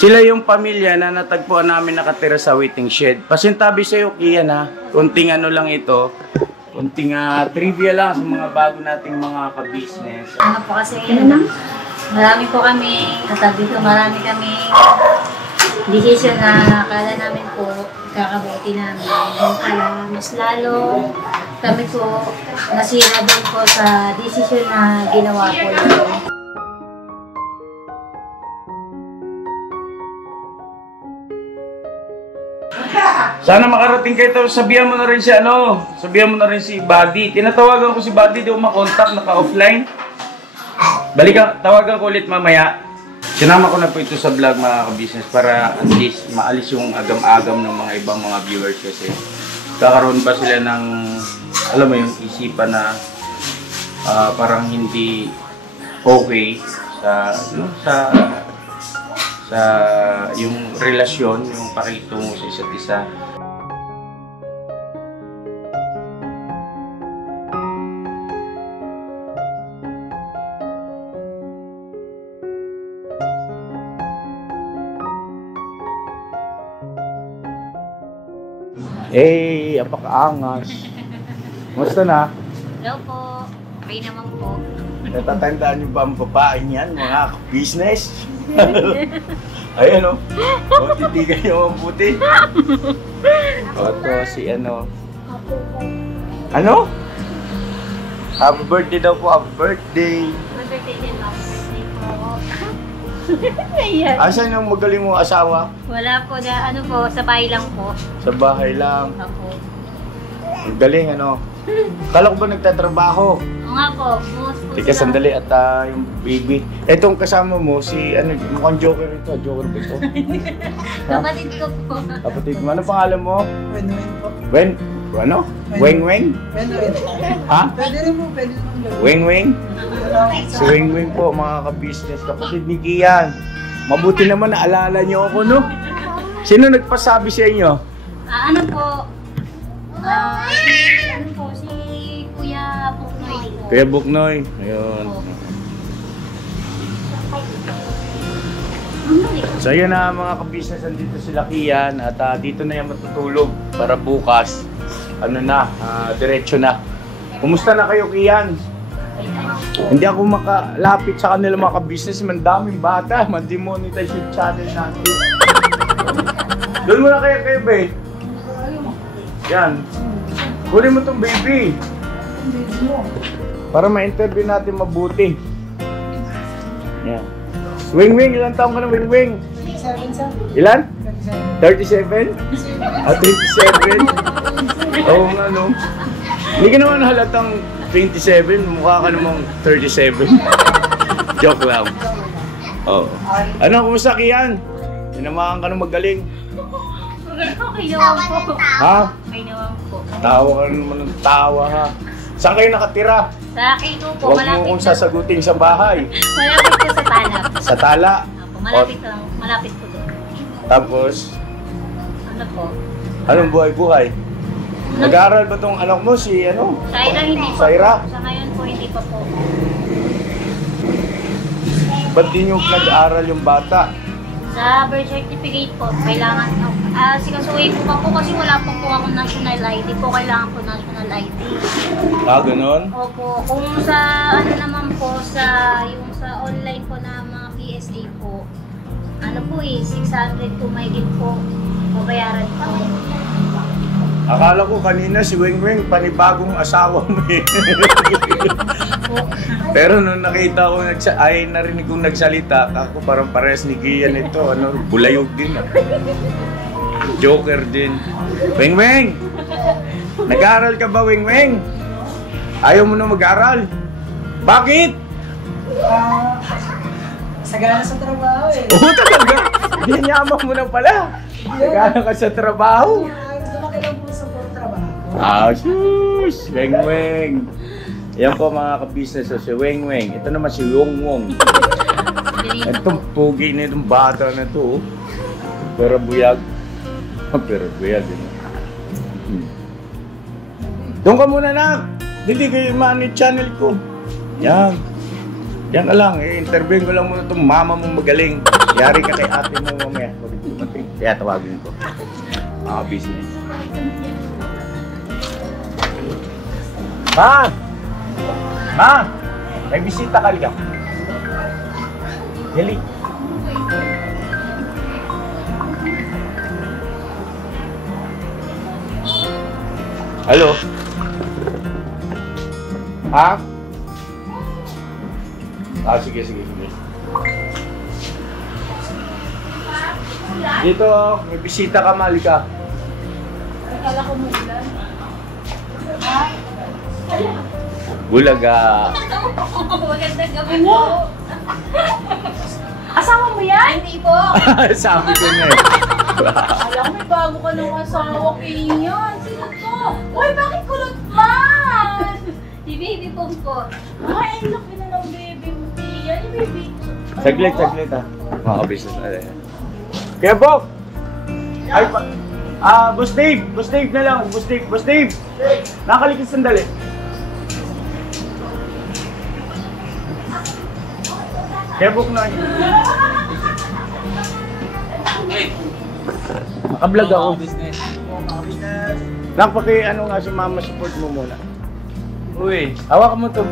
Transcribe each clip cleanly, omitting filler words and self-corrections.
Sila yung pamilya na natagpuan namin nakatira sa waiting shed. Pasintabi sa'yo, Kian ha. Kunting ano lang ito. Kunting trivia lang sa mga bago nating mga ka-business. Ano po kasi, marami po kami, katabi ko, marami kami decision na akala namin po kakabuti namin. Yung pala, mas lalo kami po nasira din po sa decision na ginawa po yun. Sana makarating kayo. Sabihan mo na rin si sabihan mo na rin si Buddy. Tinatawagan ko si Buddy, di ko makontak, naka-offline. Tawagan ko ulit mamaya. Sinama ko na po ito sa vlog mga ka-business para at least maalis yung agam-agam ng mga ibang mga viewers kasi kakaroon ba sila ng, alam mo yung isipan na parang hindi okay sa yung relasyon, yung pakitungo sa isa't isa. Apakaangas. Kumusta na? Hello po. Okay naman po. Natatandaan niyo ba ang babae niyan, mga business? Ayan o. Titigan niyo ang puti. Ito si Ano? Happy birthday daw po. Happy birthday. Happy birthday din. Happy birthday po. Ayan. Asan yung magaling mong asawa? Wala po na, sa bahay lang po. Sa bahay lang. Opo. Ang galing Kala ko ba nagtatrabaho? Oo nga po. Tika sandali at yung baby. Etong kasama mo, si mukhang joker ito. Joker ba ito? Kapatid ko po. Kapatid mo. Ano pangalan mo? Wen-wen po. Weng-weng? Wen-wen. Ha? Pwede rin po, pwede rin po. Weng-weng? Si Weng-weng po, mga ka-business. Kapatid ni Kian. Mabuti naman naalala niyo ako, no? Sino nagpasabi sa inyo? Ano po? Si Kuya Buknoy po. Kuya Buknoy. Ayun. So yun na mga ka-business, andito sila Kian at dito na yung matutulog para bukas. Diretso na. Kumusta na kayo, Kian? Hindi ako makalapit sa kanila mga ka-business. Mandaming bata. Ma-demonetize yung channel natin. Doon muna kayo, be. Yan. Kunin mo tong baby. Para ma-interview natin mabuti. Yan. Weng-weng, ilan taong ka na, Weng-weng? 37. Ilan? 37? 37? Oo nga, no? Hindi ka naman halatang 27, mukha ka namang 37. Joke lang. Oo. Ano, kumusta, Kian? Sinamahan ka ng magaling. Okay naman po. Ha? Okay naman po. Tawa ka naman ng tawa, ha? Saan kayo nakatira? Sa akin po, Huwag mo kong sasagutin sa bahay. Malapit po sa Talap. Sa Tala? Malapit lang. Malapit po doon. Tapos, Ano po? anong buhay-buhay? Nag-aaral ba tong anak mo, si Saira hindi pa Saira? po. Sa ngayon po, hindi pa po. Ba't di nyo nag-aaral yung bata? Sa birth certificate po, kailangan, sikasuhin ko pa po kasi wala pa po akong national ID po. Kailangan po national ID. Ganon? Opo. Kung sa, naman po, yung sa online po na mga PSA po, 600 po mahigit po. Babayaran po. Akala ko kanina si Weng-weng panibagong asawa mo eh. Pero nung nakita ko, narinig kong nagsalita, ako parang parehas ni Gian ito, bulayog din. Joker din. Weng-weng! Nag-aaral ka ba, Weng-weng? Ayaw mo na mag-aaral? Bakit? Sagana sa trabaho eh. Oo, talaga. Ginyaman mo na pala. Sagana ka sa trabaho. Lumaki lang po sa trabaho. Sus! Weng-weng! Yan po mga ka-business, si Weng-weng. Ito naman si Wong-wong. Itong pugi na itong bata na ito. Pero buyag. Pero buyag din. Doon ka muna na. Hindi kayo maano yung channel ko. Yan. Yan ka lang. I-interview ko lang muna itong mama mong magaling. Yari ka kay ate mo mamaya. Dumating. Kaya tawagin ko. Mga business. Ma! Ma! May bisita ka liga. Dali. Hello? Ha? Sige. Dito, may bisita ka, Malika. Akala ko mulan. Bulaga. Magandang gabi po. Asawa mo yan? Hindi po. Sabi ko na eh. Alam ko may bago ka ng asawa Kian. Sino to? Uy, bakit kulot man? Si Baby Pong po. Ay, laki na ng baby mo, Kian. Yung baby. Saglit ah. Mga business na rin. Kaya Bob! Ay pa... Boss Dave na lang. Boss Dave! Nakalikas sandali. Kaya book na yun. Nakablog ako. Nakapaki ano nga si mama, support mo muna. Uy, hawakan mo to.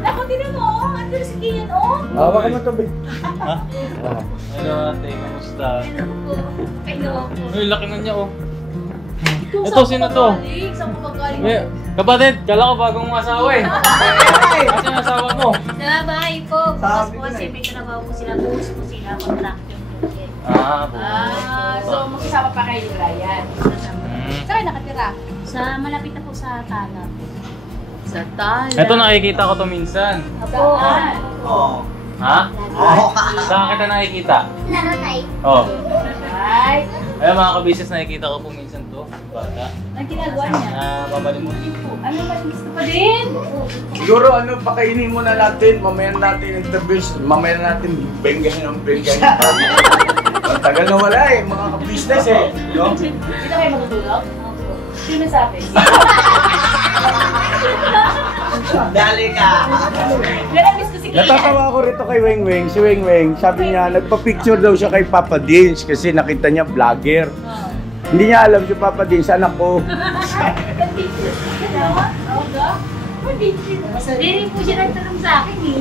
Ako, tinan mo. Andun si Kian, oh. Hawakan mo to, babe. Ha? Hello ate, kamusta? Hello po. Uy, laki na niya oh. Ito, sino to? Saan ko magaling? Eh, kapatid, kala ko bagong asawa eh. Kasi ang asawa mo. Sa bahay po. Bukas po kasi may trabaho po sila. Bukas po sila. Contraction po. So magkasama pa kayo, Ryan. Saan kayo nakatira? Sa malapit na po sa Tala. Sa Tala. Ito nakikita ko to minsan. Apo. Ha? Saan kita nakikita? Nanay. Oh. Ay, Ayun mga kabisnes, nakikita ko po minsan to. Bata. ang ginagawa niya. Mamalimulin po. Ano ba, gusto pa din? Siguro ano, pakainin muna natin. Mamaya natin interviews. Mamaya natin benggahin ang benggahin. Ang tagal na wala eh, mga ka-business eh. No? Dito kayo matutulog? Sino sabi? Dali ka! Nalamiss ko si Kian. Natatawa ko rito kay Weng Weng. Si Weng Weng, sabi niya, nagpa-picture daw siya kay Papa Dins kasi nakita niya vlogger. Hindi niya alam si Papa Dins, anak ko. Hindi po siya nagtanong sa akin eh.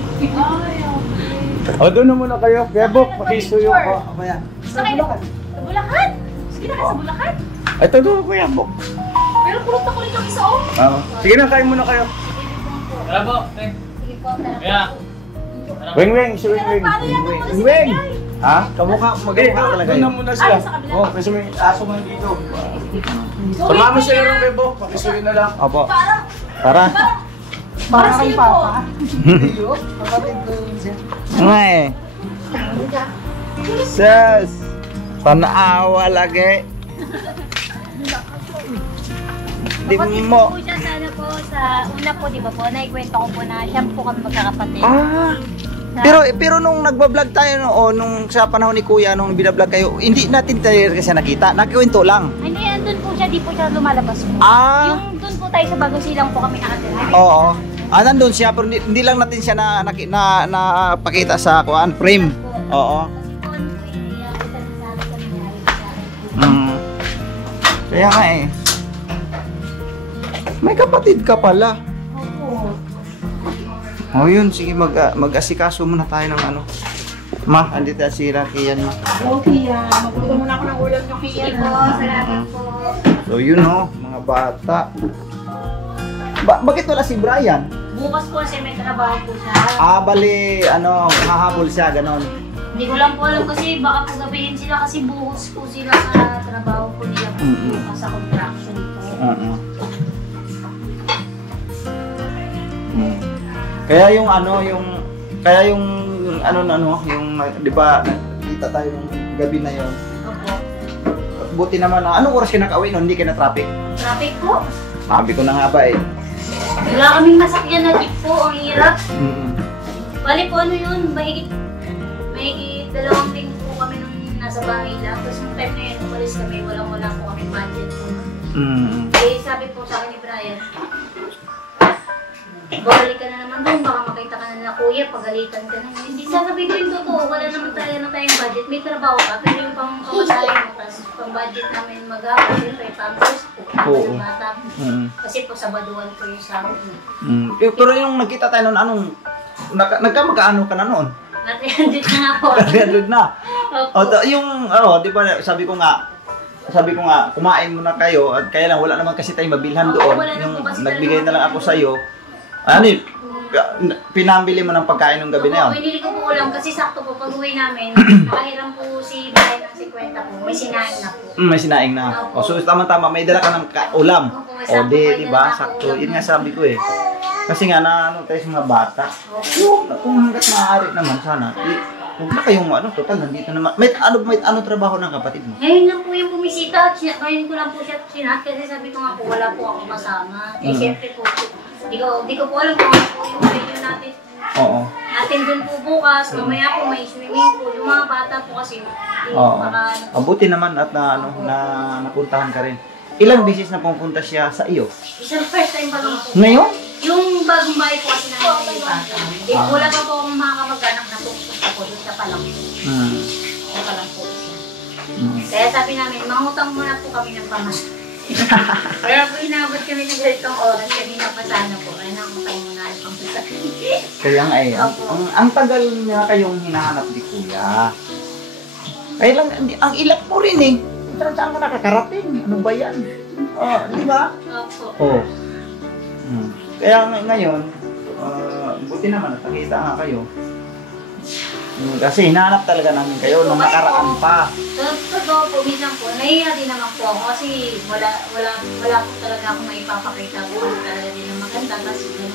O, doon na muna kayo. Bebok, pakisuyo ko. Ako yan. Gusto kayo sa Bulacan? Sige na kayo sa Bulacan? Ito doon, Kuya Bok. Pero kulot na kulit yung isa, oh. Sige na, kain muna kayo. Tara po, te. Sige po. Kaya. Weng Weng, si Weng Weng. Paano yan? Weng Weng! Ha? Kamukha, magkamukha talaga Doon na yun. muna sila. Ay, sa kabila. Oh, kasi may aso man dito. Samahan mo sila ng Bebok, pakisuyo na lang. Opo. Parang, Tara. parang sa'yo po. Kapatid ko yun siya. Ngay. Sus. Panaawa lagi. Di Kapatid mo. po siya sana po sa una po, di ba po, naikwento ko po na siya po kami magkakapatid. Pero nung nagba-vlog tayo nung sa panahon ni Kuya nung binablog kayo, hindi natin tayo kasi nakita. Nakikwento lang. Hindi, andun po siya, di po siya lumalabas po. Ah. Yung dun po tayo sa Bagong Silang po kami nakatira. Oo. Nandun siya pero hindi lang natin siya napakita sa kuan frame. Oo. Kasi po, ano po, hindi ako sa nangyari sa akin. Kaya nga eh. May kapatid ka pala. Opo. Oh yun, sige mag-asikaso muna tayo ng ano. Ma, andito si Kian ma. Hello, Kian. Magluto muna ako ng ulam yung Kian. Sige po, salamat po. So yun oh, mga bata. Bakit wala si Brian? Bukas po kasi may trabaho po siya. Bali, hahabol siya, ganon. Hindi ko lang po alam kasi baka po gabihin sila kasi buhos po sila sa trabaho po nila po bukas sa contraction po. Kaya yung di ba, nakita tayo ng gabi na yon. Opo. Buti naman anong oras ka nakauwi nun? Hindi ka na traffic? Traffic po. Sabi ko na nga ba eh. Wala kaming masakyan na jeep po, ang hirap. Mm-mm. Bali po ano yun, mahigit 2 linggo po kami nung nasa bahay lang. Tapos nung time na yun, umalis kami, wala po kami budget po. Mm-mm. Eh sabi po sa akin ni Brian, babalik ka na naman doon, baka makita ka na na kuya, pagalitan ka na. Hindi sasabihin ko yung totoo, wala naman talaga na tayong budget. May trabaho ka, pero yung pang pamasahe mo, tapos pang budget namin mag-aaway, siyempre, pampers po, Oo. bata po. Kasi po, sabaduan po yung sahod mo. Pero yung nagkita tayo noon, anong, nagkamagkaano ka na noon? Nat-ended na nga po. Nagkandod na. Opo. Di ba, sabi ko nga, kumain muna kayo, at kaya lang, wala naman kasi tayong mabilhan Oo, doon. wala naman Yung kasi nagbigay na talaga lang ako sa'yo, ano yun, pinambili mo ng pagkain ng gabi na yun. Oo, binili ko po ulam kasi sakto po pag uwi namin, nakahiram po si Brian ng 50 po, may sinain na po. May sinaing na. Opo. So, tama-tama, may dala ka ng ulam. Opo, may O, sakto po, may di ba? dala ako Sakto. ulam Yun na. nga sabi ko eh. Kasi nga, ano tayo sa mga bata. Kung hanggat maaari naman, sana, huwag na kayong, total, nandito naman. May trabaho ng kapatid mo? Ngayon lang po yung bumisita, ngayon ko lang po siya sinat kasi sabi ko nga po, wala po akong kasama. Eh, siyempre po, di ko po alam kung ano po yung video natin. Oo. Natin dun po bukas, mamaya po may swimming pool. Yung mga bata po kasi, Oo. baka Mabuti naman at napuntahan ka rin. Ilang beses na pumunta siya sa iyo? isang first time pa lang po. Ngayon? Yung bagong bahay po kasi namin may bata. Di, wala pa po akong makakapag-anak na po. Ako, doon ka pa lang po. Doon pa lang po. Kaya sabi namin, mangutang muna po kami ng pamasahe. Kaya po inabot kami ng ganitong oras, kanina pa sana po. Kaya nangutang muna ang pamasahe. Kaya nga eh, Opo. ang tagal niya kayong hinahanap ni Kuya. Kaya lang, ang ilat mo rin eh. Saan ka nakakarating? Ano ba yan? Di ba? Opo. Oo. Kaya ngayon, buti naman at nakita nga kayo. Kasi hinahanap talaga namin kayo nung nakaraan pa. Totoo po, minsan po, nahiya din naman po ako kasi wala po talaga akong maipapakita po talaga din na maganda kasi yung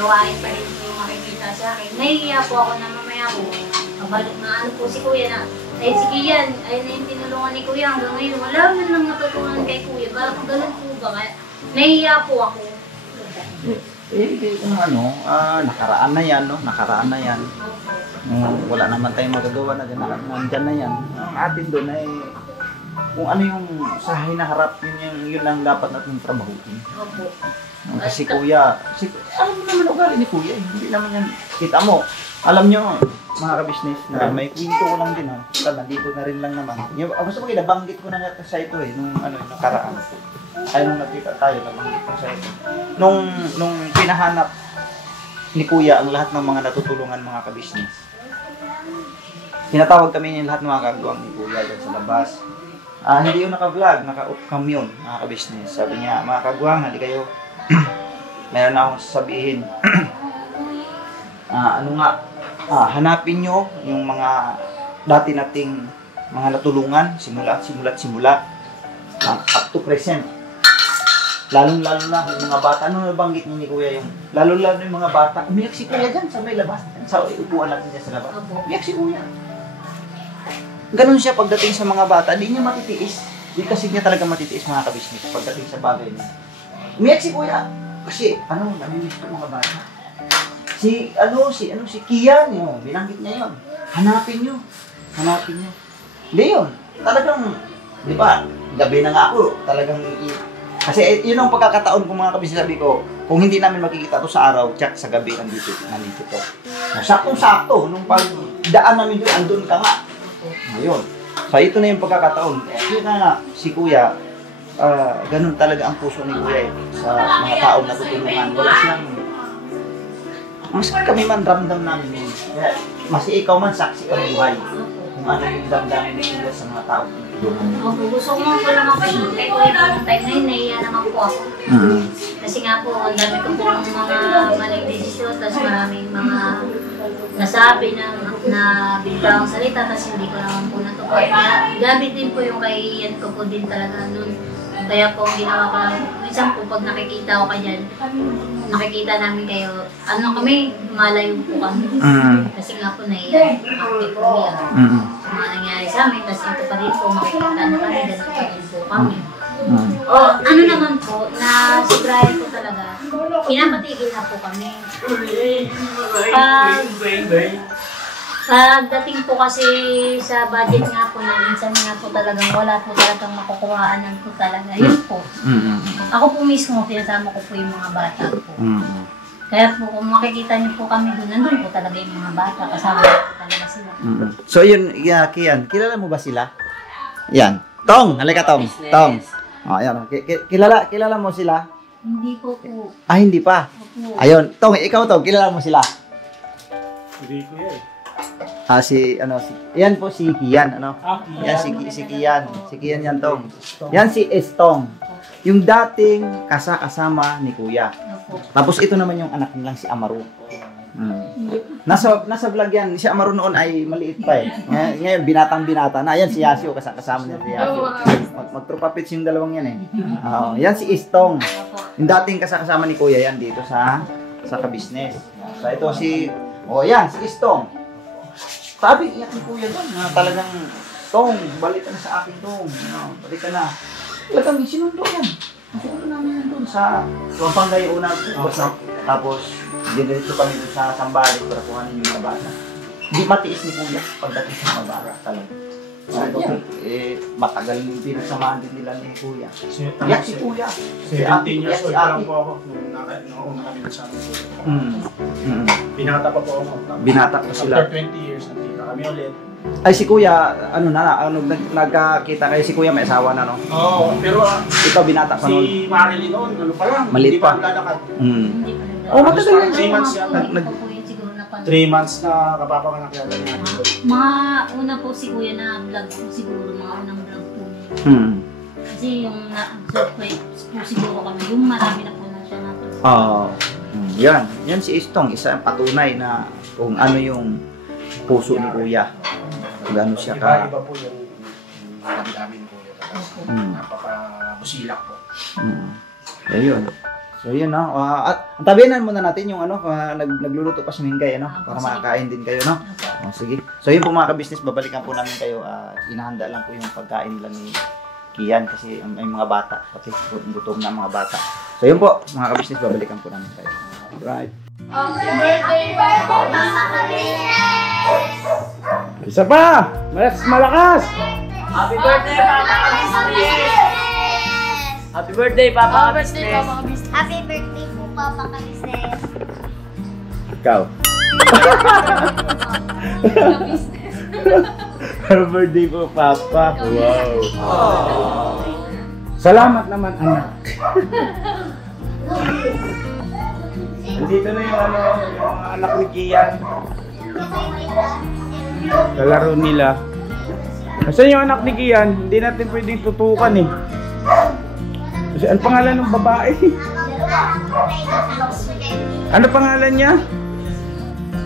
gawain pa rin po yung makikita sa akin. Nahiya po ako na mamaya po, kabalik na ano po si Kuya na, ay sige yan, ay na yung tinulungan ni Kuya hanggang ngayon, wala man lang natutunan kay Kuya, parang ganun po ba kaya? Nahiya po ako. Nakaraan na yan, no? Nakaraan na yan. Wala naman tayong magagawa na nandyan na yan. Ang atin doon ay kung ano yung sa hinaharap, yun lang dapat natin trabahuin. Opo. Kasi Kuya, alam mo naman ugali ni Kuya, hindi naman yan, kita mo, alam nyo, mga ka-business, na may kwento ko lang din ha, nandito na rin lang naman. Gusto mo nabanggit ko na nga sa ito eh, nung nakaraan. Ay, nung nagkita tayo, nabanggit ko sa ito. Nung pinahanap ni Kuya ang lahat ng mga natutulungan mga ka-business, tinatawag kami ng lahat ng mga kagawang ni Kuya dyan sa labas. Hindi yun naka-vlog, naka-upcam yun, mga ka-business. Sabi niya, mga kagawang, hindi kayo, meron na akong sasabihin. Hanapin nyo yung mga dati nating mga natulungan, simula up to present. Lalong-lalo na yung mga bata. Ano nabanggit niyo ni Kuya yung lalo-lalo yung mga bata. Umiyak si Kuya dyan sa may labas. Sa upuan natin dyan sa labas. Umiyak si Kuya. Ganun siya pagdating sa mga bata. Hindi niya matitiis. Hindi kasi niya talaga matitiis mga kabisnes pagdating sa bagay niya. Umiyak si Kuya. Kasi, namimiss ko mga bata. Si Kian, binanggit niya yun. Hanapin nyo. Hindi yun. Talagang, di ba, gabi na nga ako. Talagang, kasi yun ang pagkakataon kung mga kabisnes sabi ko, kung hindi namin makikita to sa araw, tsak sa gabi nandito to. Saktong-sakto, nung pagdaan namin doon, andun ka nga. Ngayon. So ito na yung pagkakataon. Yun nga, si Kuya, ganun talaga ang puso ni Kuya sa mga taong natutulungan. Wala siyang, mas kami man ramdam namin yun. Kaya, mas ikaw man saksi ka buhay. Kung ano yung damdamin ni Kuya sa mga taong natutulungan. Opo, gusto ko po naman kayo kay Kuya ng time na yun, nahiya naman po ako. Kasi nga po, ang dami ko pong mga maling desisyon, tapos maraming mga nasabi na biglang salita, tapos hindi ko naman po natupad. Kaya gamit din po yung kay Ian ko po din talaga nun. Kaya po, ginawa ko lang, minsan po pag nakikita ko kanyan, nakikita namin kayo, malayo po kami. Kasi nga po nahiya, active po niya. Sa mga nangyari sa amin, tapos ito pa rin po, makikita na kami, ganun pa rin po kami. Ano naman po, na si Brian po talaga, pinapatigil na po kami. Pagdating po kasi sa budget nga po na minsan nga po talagang wala po talagang makukuhaanan po talaga. Yun po. Ako po mismo, sinasama ko po yung mga bata po. Kaya po, kung makikita niyo po kami doon, nandun po talaga yung mga bata. Kasama po talaga sila. So yun, Kian, kilala mo ba sila? Yan. Tong, halika Tong. Tong. Oh, yan. Kilala mo sila? Hindi po po. Ah, hindi pa. Opo. Ayun. Tong, ikaw Tong, kilala mo sila? Hindi ko yan. Yan po si Kian, ano? Yan si Kian. Si Kian yan Tong. Yan si Estong. Yung dating kasama ni Kuya. Opo. Tapos ito naman yung anak nilang si Amaru. Nasa vlog yan. Si Amaru noon ay maliit pa eh. Ngayon, binatang-binata na. Yan si Yasio, kasama niya si Yasio. Mag-tropapits yung dalawang yan eh. Yan si Istong. Opo. Yung dating kasama ni Kuya yan dito sa ka-business. So ito si, yan, si Istong. Sabi, iyak ni Kuya doon na talagang, Tong, balik ka na sa akin Tong. Balik ka na. Talagang sinundo yan. Sinundo namin yan doon sa Pampangay una. Tapos, diretso kami doon sa Sambales para kuhanin yung mga bata. Hindi matiis ni Kuya pagdating sa mga bata talaga. Matagal yung pinagsamahan din nila ni Kuya. Yak si Kuya. 17 years old lang po ako nung una kami nagsama po. Binata pa po ako. Binata pa sila. After 20 years, nagkita kami ulit. Ay, si Kuya, nagkakita kayo si Kuya, may asawa na, no? Oo, pero Ikaw, binata pa noon. si Marilyn noon, ano pa lang, Maliit hindi pa pa. lalakad. Hindi pa nila. Oh, matagal na. 3 months yata. Ito po yun siguro na panood. 3 months na kapapanganak yata niya. Mga una po si Kuya na vlog po siguro, mga unang vlog po. Kasi yung na-observe po siguro kami, yung marami na po na siya natin. Yan si Istong, isa ang patunay na kung ano yung puso ni Kuya. Kung ano siya ka. Iba po yung dami ni Kuya. Napaka-busilak po. Ayun. So yun, no? At tabihan muna natin yung nagluluto pa si Mingay, ano? Para makakain din kayo, no? Sige. So yun po mga ka-business, babalikan po namin kayo. Inahanda lang po yung pagkain nila ni Kian kasi may mga bata. Kasi gutom na mga bata. So yun po, mga ka-business, babalikan po namin kayo. Alright. Isa pa! Mas malakas! Happy birthday, Papa Business! Happy birthday, Papa Business! Happy birthday po, Papa Ka-business. Ikaw. Happy birthday po, Papa. Wow. Salamat naman, anak. Nandito na yung yung anak ni Kian. Kalaro nila. Kasi yung anak ni Kian, hindi natin pwedeng tutukan eh. Kasi ang pangalan ng babae? Ano pangalan niya?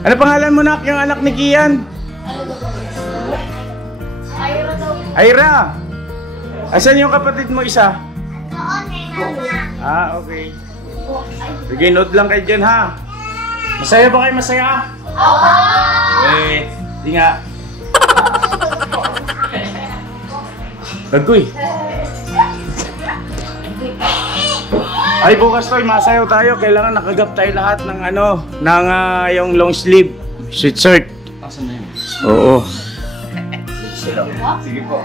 Ano pangalan mo, nak, yung anak ni Kian? Aira! Asan yung kapatid mo isa? Ah, okay. Sige, note lang kayo dyan, ha? Masaya ba kayo? Masaya? Di nga. Agoy. Ay, bukas to, masayaw tayo. Kailangan nakagap tayo lahat ng yung long sleeve sweatshirt. Asan na yun? Oo. Sige po.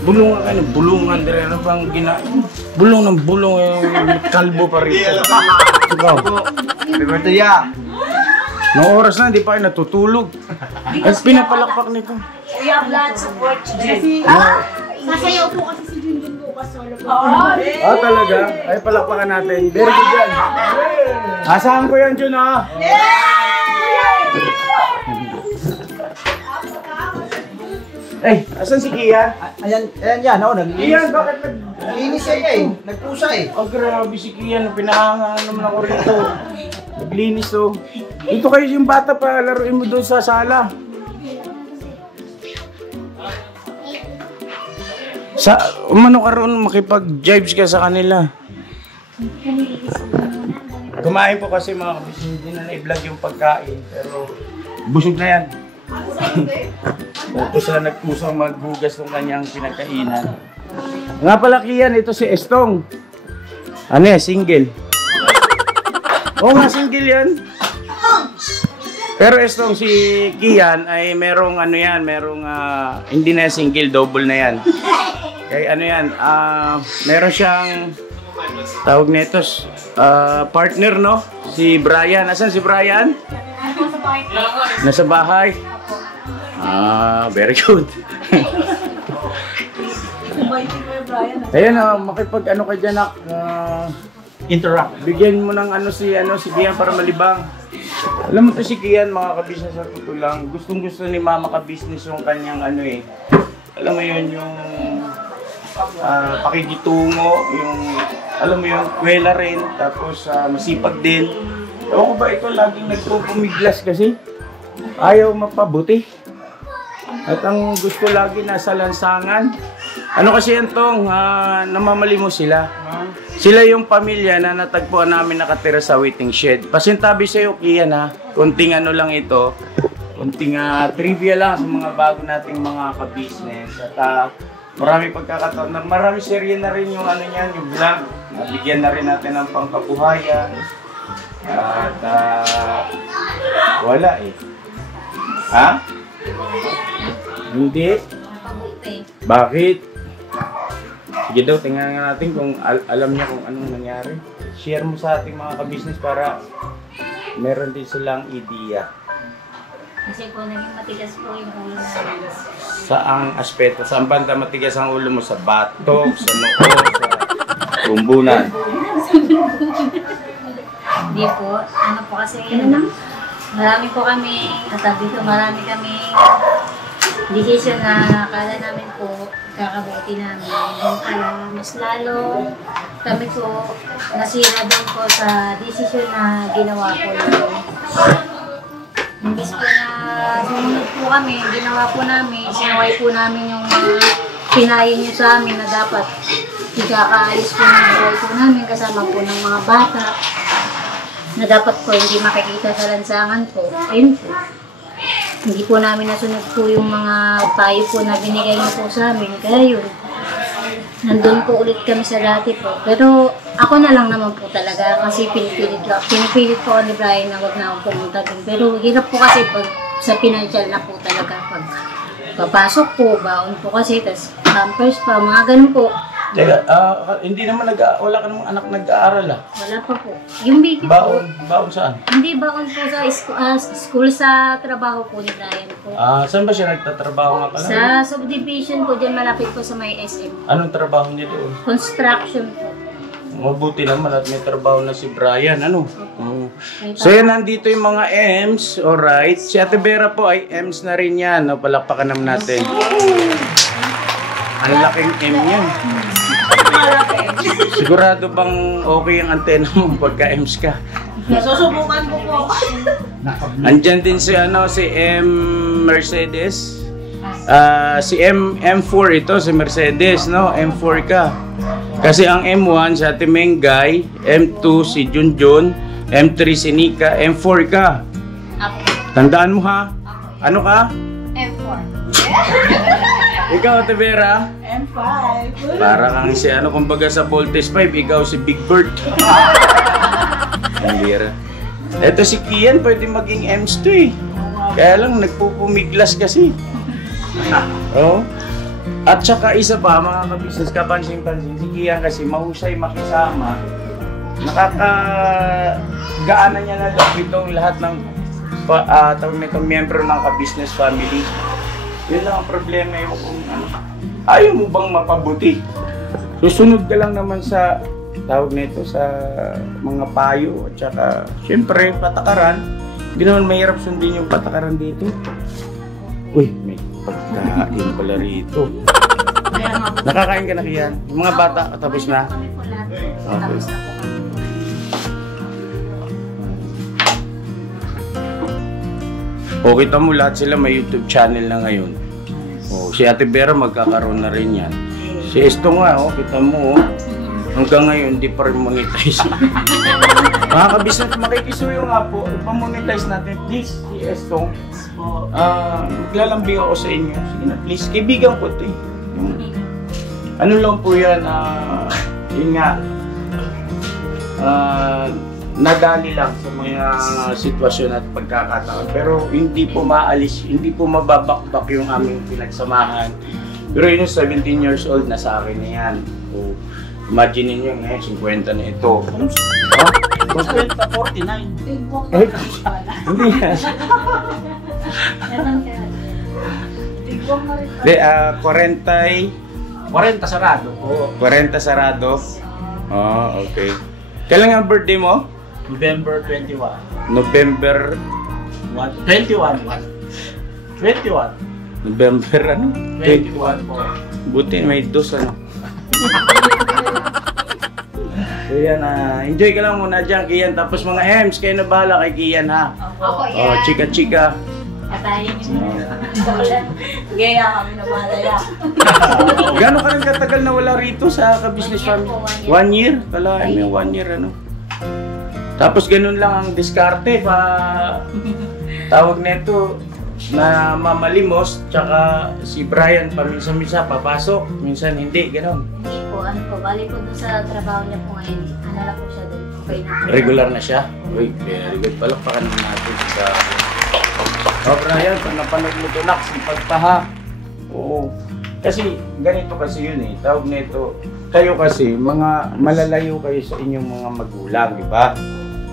Bulungan kayo, bulungan dire. Ano bang bulong ng bulong, kalbo pa rito. Ikaw. Happy birthday, ya! Noong oras na, hindi pa kayo natutulog. At pinapalakpak nito. We have lots of work to do. Sasayaw po kasi si Junjun bukas solo po. Ah, talaga? Ay, palakpakan natin. Very good yan. Asahan ko yan, Jun, ha? Eh, asan si Kian? Ayan yan, naglinis. Kian, bakit Naglinis siya eh. Nagpusa eh. Oh, grabe si Kian. Pinahangaan naman ako rito. Naglinis, oh. Dito kayo yung bata pa. Laruin mo doon sa sala. Umano ka roon, makipag-jibes ka sa kanila. Kumain po kasi mga kabis, hindi na na-vlog yung pagkain. Pero busog na yan. Tapos na nagpusang maghugas ng kanyang pinagkainan. Nga pala Kian, ito si Estong. Ano yan, single? Oo nga, single yan. Pero Estong, si Kian ay merong hindi na single, double na yan. Kaya ano yan, meron siyang tawag nito, partner, no? Si Brian. Asan si Brian? Nasa bahay. Very good. Ayan, makipag-ano ka dyan, Interact. bigyan mo ng si Kian para malibang. Alam mo to si Kian, mga kabisnes sa totoo lang. Gustong-gusto ni Mama ka-business yung kanyang alam mo yun, yung pakikitungo, yung, alam mo yun, kwela rin, tapos masipag din. Ewan ko ba ito, laging nagpupumiglas kasi. Ayaw mapabuti. At ang gusto lagi nasa lansangan. Ano kasi yan tong, namamali mo sila. Sila yung pamilya na natagpuan namin nakatira sa waiting shed. Pasintabi sa'yo, Kian, konting lang ito. Konting trivia lang sa mga bago nating mga ka-business. At marami pagkakataon, marami serye na rin yung niyan, yung vlog. Nabigyan na rin natin ng pangkabuhayan. At wala eh. Ha? Hindi? Bakit? Sige daw, tingnan nga natin kung alam niya kung anong nangyari. Share mo sa ating mga ka-business para meron din silang idea. Kasi po naging matigas po yung ulo namin. Saang aspeto? Saan banda matigas ang ulo mo? Sa batok, sa noo, sa bumbunan? Hindi po. Ano po kasi, marami po kami, katabi ko marami kami decision na akala namin po kakabuti namin. Yung pala, mas lalo kami po nasira din po sa decision na ginawa ko yun. Imbis po na sumunod po kami, ginawa po namin, sinaway po namin yung mga pinayin nyo sa amin na dapat ikakaayos po ng buhay po namin kasama po ng mga bata na dapat po hindi makikita sa lansangan po. Ayun po. Hindi po namin nasunod po yung mga payo po na binigay niyo po sa amin. Kaya yun, nandun po ulit kami sa dati po. Pero ako na lang naman po talaga kasi pinipilit po ni Brian na wag na akong pumunta din. Pero hirap po kasi pag sa financial na po talaga pag papasok po, baon po kasi, tas pampers pa, mga ganun po. Teka, hindi naman wala ka namang anak nag-aaral Wala pa po. Yung baby po. Baon saan? Hindi baon po sa school sa trabaho po ni Brian po. Saan ba siya nagtatrabaho nga pala? Sa subdivision po dyan malapit po sa may SM. Anong trabaho niya doon? Construction po. Mabuti naman at may trabaho na si Brian, So yan, nandito yung mga M's, alright. Si Ate Vera po ay M's na rin yan, palakpakan naman natin. Ang laking M yan. Sigurado bang okay ang antena mo pagka M's ka? Susubukan ko po. Andyan din si M Mercedes. Si M4 ito, si Mercedes, no? M4 ka. Kasi ang M1 si Ate Mengay, M2 si Junjun, M3 si Nika, M4 ka. Tandaan mo ha? Ano ka? M4. Ikaw, Ate Vera? M5. Para kang si kumbaga sa Voltes 5, ikaw si Big Bird. Ang Vera. Ito si Kian, pwede maging M's to eh. Kaya lang, nagpupumiglas kasi. Oh. At saka isa pa, mga ka-business, kapansin-pansin, si Kian kasi mahusay makisama. Nakakagaanan niya na loob itong lahat ng tawag nito, miyembro ng ka-business family. Yun lang ang problema yung ayaw mo bang mapabuti? Susunod ka lang naman sa tawag nito sa mga payo at saka syempre patakaran. Hindi naman mahirap sundin yung patakaran dito. Uy, may pagkain pala rito. Nakakain ka na, Kian? Yung mga bata, tapos na? Kami po lahat. Tapos na po kami. O, kita mo lahat sila may YouTube channel na ngayon. O, si Ate Vera magkakaroon na rin yan. Si Esto nga, kita mo, hanggang ngayon, di pa rin monetize. Mga ka-business, makikisuyo nga po, ipamonetize natin. Please, si Esto, maglalambing ako sa inyo. Sige na, please, kaibigan ko ito eh. Ano lang po yan, yun nga, nadali lang sa mga sitwasyon at pagkakataon. Pero hindi po maalis, hindi po mababakbak yung aming pinagsamahan. Pero yun, 17 years old na sa akin na yan. So, Imagine ninyo ngayon, 50 na ito. Ano? 49. Eh, hindi yan. Ganun ka. Hindi, 40 sarado po. 40 sarado. Oh, okay. Kailan nga ang birthday mo? November 21. November 21. November ano? 21 po. Buti may dos ano. So yan, enjoy ka lang muna dyan, Kian. Tapos mga Ems, kayo na bahala kay Kian ha. Opo, Oh, chika-chika. Katayin niyo na. Gaya kami na malaya. Gano'n ka lang katagal na wala rito sa ka-business 1 year family? po, 1 year? Kalahin mo yung 1 year ano. Tapos ganun lang ang diskarte pa. Tawag nito na mamalimos, tsaka si Brian paminsan-minsan papasok, minsan hindi, ganun. Hindi po, ano po, bali po doon sa trabaho niya po ngayon, ano na po siya doon. Okay na. Regular na siya. Uy, very good. Palakpakan naman natin sa... Oh, Brian, pag napanood mo ito, Nax, pagpaha. Oo. Kasi, ganito kasi yun eh. Tawag nito, kayo kasi, mga malalayo kayo sa inyong mga magulang, di ba?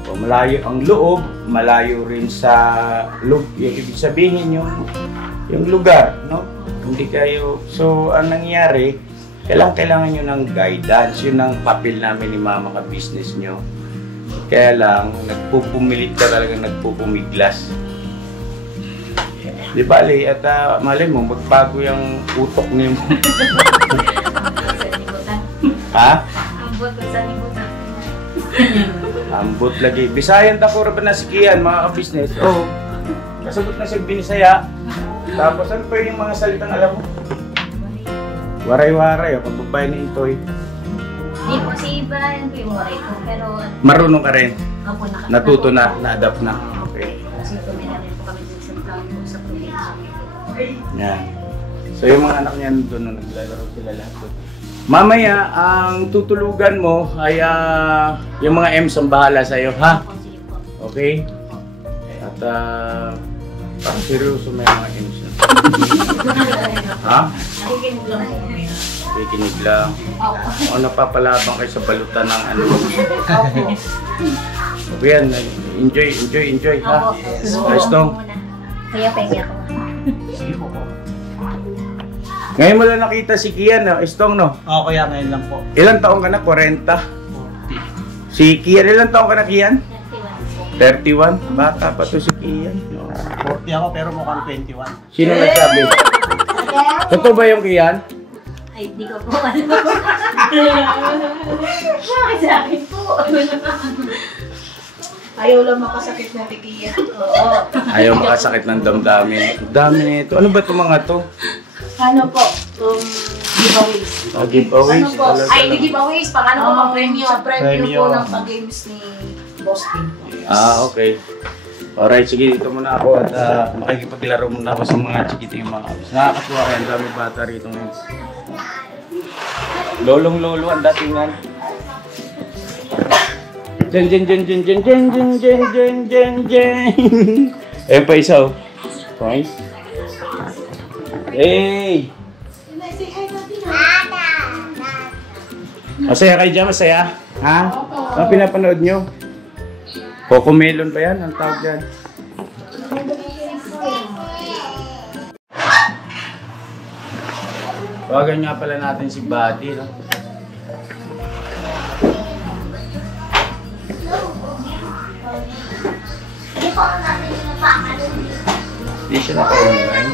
O, malayo ang loob, malayo rin sa yung ibig sabihin yung lugar, no? Hindi kayo... So, ang nangyari, kailangan nyo ng guidance. Yun ang papel namin ni Mama ka-business nyo. Kaya lang, nagpupumilit ka talagang nagpupumiglas. Di bali, at malay mo, magbago yung utok niyo. Ha? Ambot ko sa libutan. Ambot lagi. Bisayan ta ko ba na si Kian, mga ka-business? Oo. Kasagot na siya Binisaya. Tapos ano pa yung mga salitang alam mo? Waray-waray, pagbabay ni Itoy. Hindi po si Brian po yung waray ko, pero Marunong ka rin. ako Natuto na, na-adapt na. Okay. Kasi tumila rin po kami dun sa town po sa probinsya. Yan. So yung mga anak niya doon na naglalaro sila lahat doon. Mamaya, ang tutulugan mo ay yung mga M's ang bahala sa'yo, ha? Opo, sige po. Okay? At parang seryoso may mga M's na. Ha? Nakikinig lang po. Kikinig lang. O napapalabang kayo sa balutan ng ano. Opo. Okay yan, enjoy, ha? Opo. Ayos to. Kaya pengi ako. Ngayon mo lang nakita si Kian, no? Estong, no? Oo, kaya ngayon lang po. Ilang taong ka na? 40? Si Kian, ilang taong ka na, Kian? 31 po. 31? Bata pa to si Kian. No. 40 ako pero mukhang 21. Sino nagsabi? Totoo ba yung Kian? Ay, di ko po alam. Bakit sa akin po? Ayaw lang makasakit na tikiya. Oo. Ayaw makasakit ng damdamin. Dami nito. Ano ba itong mga to? Ano po? Giveaways. Giveaways? Ano po? Ay, hindi giveaways. Pang ano po? Pang premium. Sa premium Premium. po ng pag-games ni Boss King. Okay. Alright, sige, dito muna ako at makikipaglaro muna ako sa mga chikiting mga kabis. Nakakatuwa kaya, ang dami bata rito ngayon. Lolong-lolo ang datingan. Jen. Eh, pa isa oh. Point. Hey! Masaya kayo dyan, masaya? Ha? Ano pinapanood nyo? Coco Melon ba yan? Ang tawag dyan? Bawagan nga pala natin si Buddy, no? Hindi siya naka-online.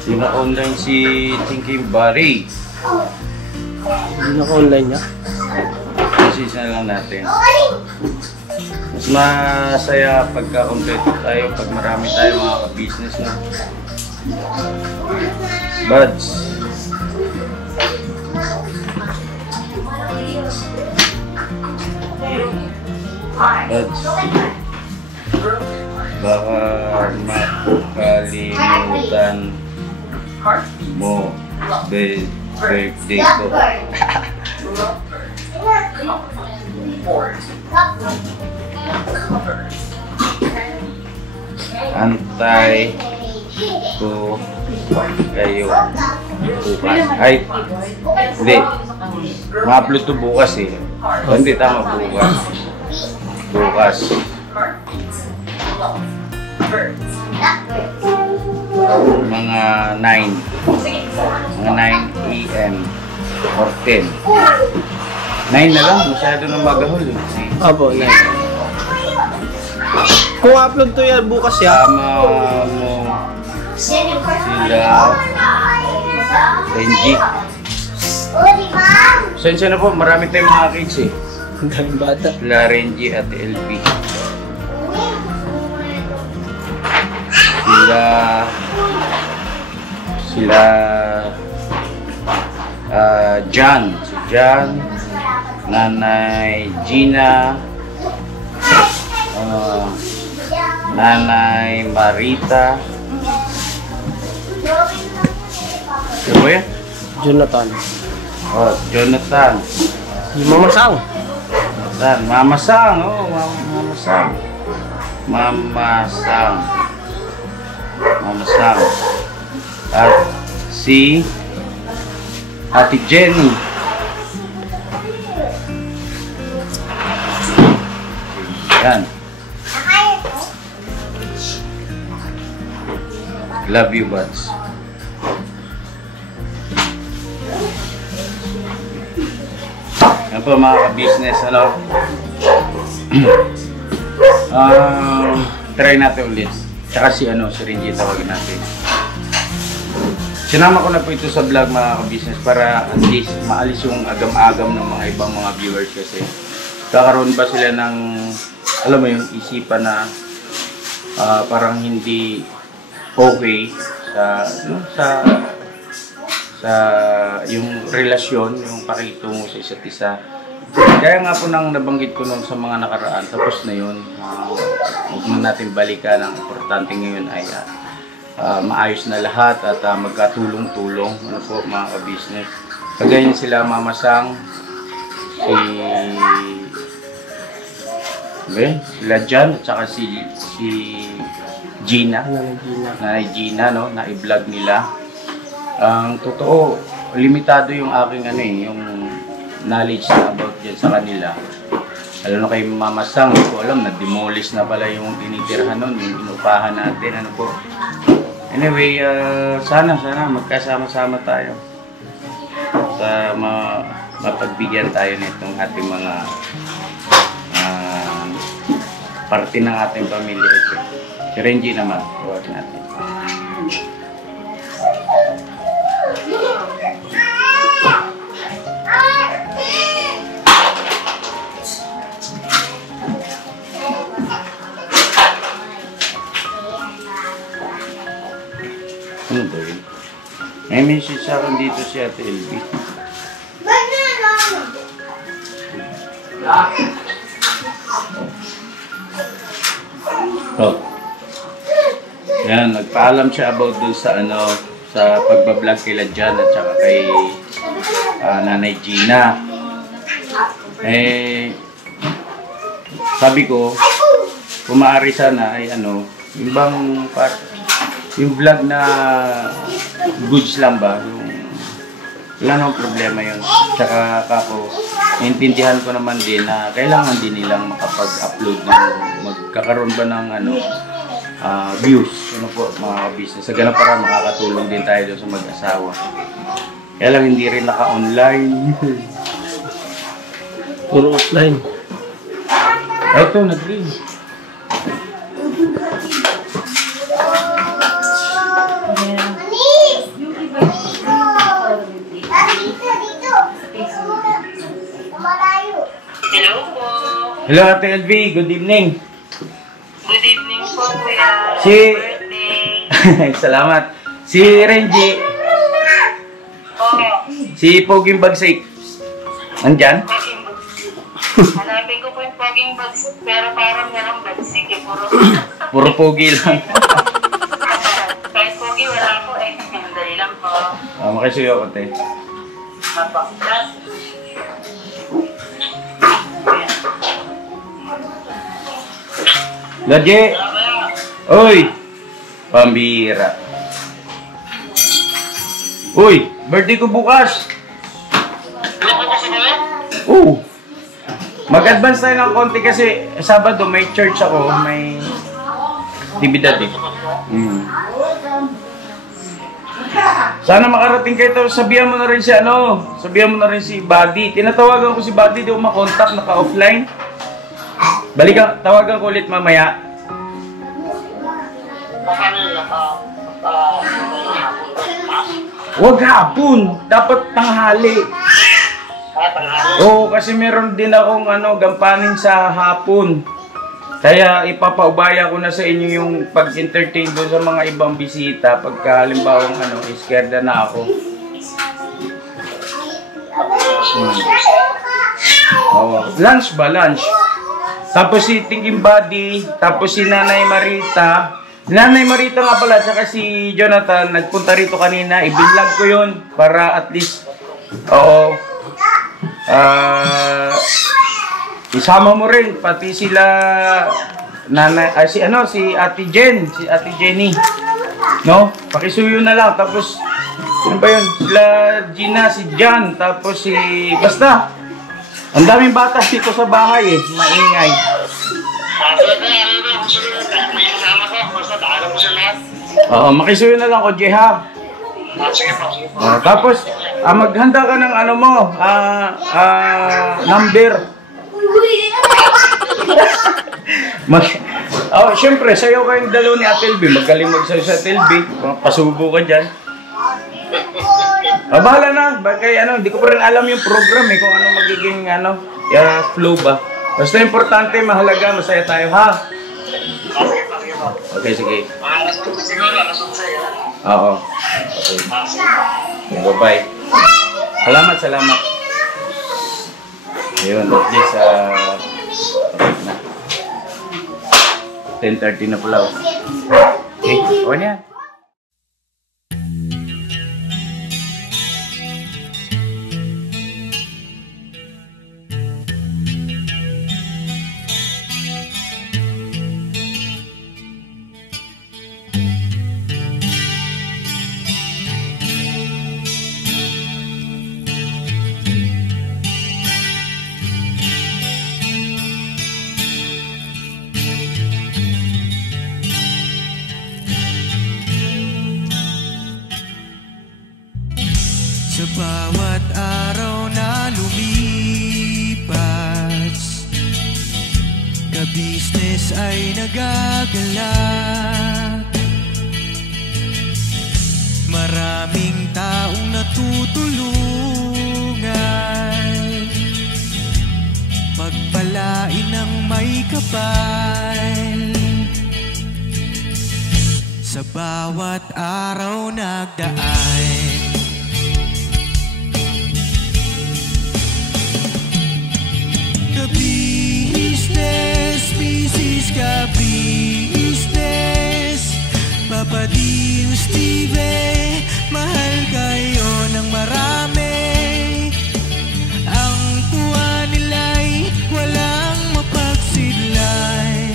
Hindi naka-online si Thinking Barry. Hindi naka-online niya? Message na lang natin. Mas masaya pagka kompleto tayo, pag marami tayo mga ka-business na. Buds. Buds. Baka makalimutan mo birthday ko. Antay ko kayo bukas. Ay, hindi. Ma-upload to bukas eh. Hindi, tama, bukas. Bukas. Mga 9. Mga 9 AM or 10. 9 na lang, masyado na magahol eh. Opo, yan. Kung upload to yan, bukas yan. Tama mo sila Renji. Sensya na po, marami tayong mga kids eh. Ang daming bata. Sila Renji at LB. Sila John. Si John, Nanay Gina, Nanay Marita. Ano ba yan? Jonathan. Oh, Jonathan. Yung mamasang. Mamasang, oh, Mamasang. Mamasang. At si Ate Jenny. Yan. Love you, buds. Yan po mga ka-business, ano? Try natin ulit. Tsaka si Renji tawagin natin. Sinama ko na po ito sa vlog mga ka-business para at least maalis yung agam-agam ng mga ibang mga viewers kasi kakaroon ba sila ng, alam mo yung isipan na parang hindi okay sa yung relasyon, yung pakitungo sa isa't isa. Kaya nga po nang nabanggit ko noon sa mga nakaraan, tapos na yun. Huwag na natin balikan. Ang importante ngayon ay maayos na lahat at magkatulong-tulong. Ano po mga ka-business. Kagaya sila Mamasang, sila Jan at saka si Gina. Nanay Gina, no? Na-i-vlog nila. Ang totoo, limitado yung aking yung knowledge na about dyan sa kanila. Alam na kay Mamasang, hindi ko alam, na-demolish na pala yung tinitirhan nun, yung inupahan natin, ano po. Anyway, sana magkasama-sama tayo. At mapagbigyan tayo nitong ating mga parte ng ating pamilya. Si Renji naman, huwag natin. Ano ba yun? May message sa akin dito si Ate LB. Oh. Yan, nagpaalam siya about dun sa sa pagbablog kila Jan at saka kay Nanay Gina. Sabi ko, kung maaari sana ay yung vlog na goods lang ba, wala nang problema yun. Tsaka kako, naintindihan ko naman din na kailangan din nilang makapag-upload magkakaroon ba ng views, po mga business. Sa ganun para makakatulong din tayo doon sa mag-asawa. Kaya lang hindi rin naka-online. Puro offline. Ito, nag-ring. Hello po. Hello Ate LV, good evening. Good evening po, kuya. Birthday. Salamat. Si Renji. Si Poging Bagsik. Nandyan? Hanapin ko po yung poging bagsik, pero parang walang bagsik eh. Puro pogi lang. Kahit pogi, wala po eh. Dali lang po. Makisuyo ako, te. Lodje! Uy! Pambira. Uy! Birthday ko bukas! Oo! Mag-advance tayo ng konti kasi Sabado may church ako, may aktibidad eh. Sana makarating kayo, tapos sabihan mo na rin si sabihan mo na rin si Buddy. Tinatawagan ko si Buddy, di ko makontak, naka-offline. Balikan, tawagan ko ulit mamaya. Huwag hapon, dapat tanghali. Oo, kasi meron din akong gampanin sa hapon. Kaya ipapaubaya ko na sa inyo yung pag-entertain doon sa mga ibang bisita pagka halimbawa iskerda na ako. Lunch ba? Lunch. Tapos si Thinking Buddy, tapos si Nanay Marita. Nanay Marita nga pala, tsaka si Jonathan, nagpunta rito kanina. I-vlog ko yun para at least, isama mo rin, pati sila, si Ate Jen, si Ate Jenny. No? Pakisuyo na lang, tapos, ano ba yun? Sila Gina, si Jan, tapos si, basta, ang daming bata dito sa bahay eh, maingay. Oo, makisuyo na lang ko, Jeha. Tapos, maghanda ka ng number. Siyempre, sayo kayong dalaw ni Atelby. Magaling magsayo sa Atelby. Pasubo ka dyan. Bahala na. Hindi ko pa rin alam yung program eh. Kung ano magiging flow ba. Basta importante, mahalaga, masaya tayo ha. Okay, sige. Oo. Okay. Bye-bye. Salamat. Ayun, at least, 10:30 na pala. Okay, o yan. Sa bawat araw na lumipas, ka-business ay nagagalak. Maraming taong natutulungan, pagpalain ng may kapal. Sa bawat araw nagdaan, business, ka-business, Papa Dio, Steve, mahal kayo ng marami. Ang tuwa nila'y walang mapagsidlay.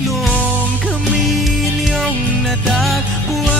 Noong kami niyong natagpuan,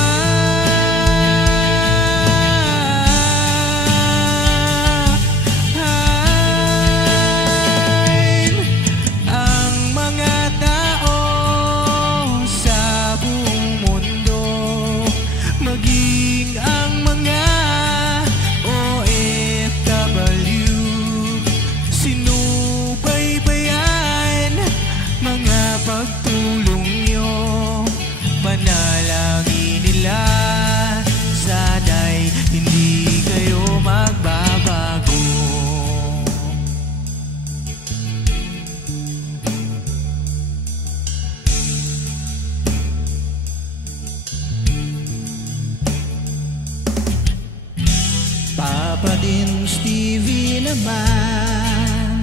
Papa din Stevie naman,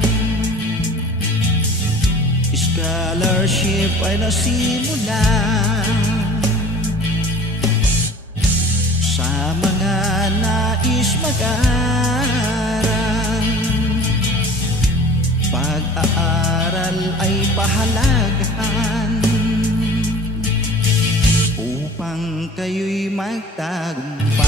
scholarship ay nasimula. Sa mga nais mag-aral, pag-aaral ay pahalagahan. upang kayo'y magtagumpay.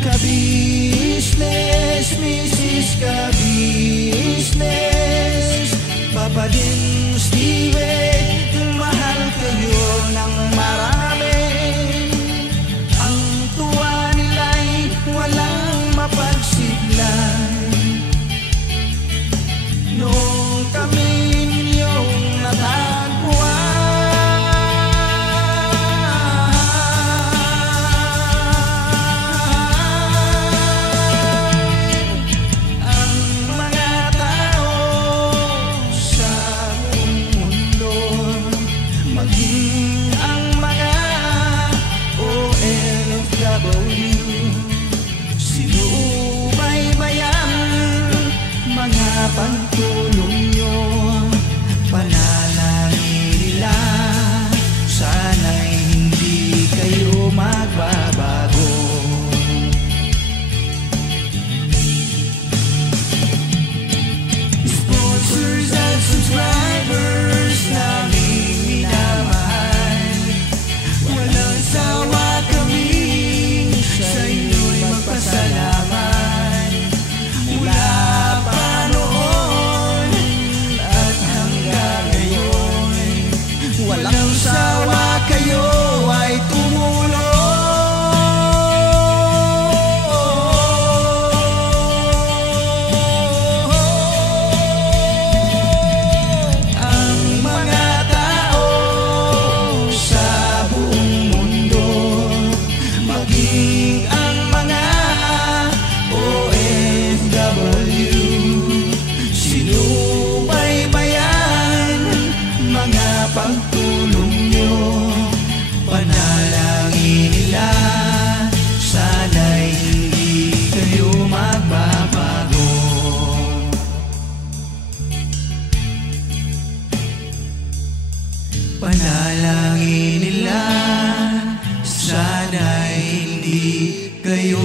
Ka-business, Mrs. Ka-business, Papa din Steven, mahal kayo ng marami. Ang tuwa nila'y walang mapagsiglay. Noong kami ninyong natagpuan, ang mga tao sa buong mundo, maging ang mga OFW, sinubaybayan mga pagtulong nyo, panalangin nila, sana'y hindi kayo magbabago. Sponsors at subscribers namin minamahal, walang sawa kami sa inyo'y magpasalamat. Mula pa noon at hanggang ngayon, walang sawa kayo ay tumulong. Ang mga tao sa buong mundo, maging ang mga OFW, sinubaybayan mga pagtulong nyo, panalangin nila, sana'y hindi kayo magbabago. Panalangin nila, sana'y hindi kayo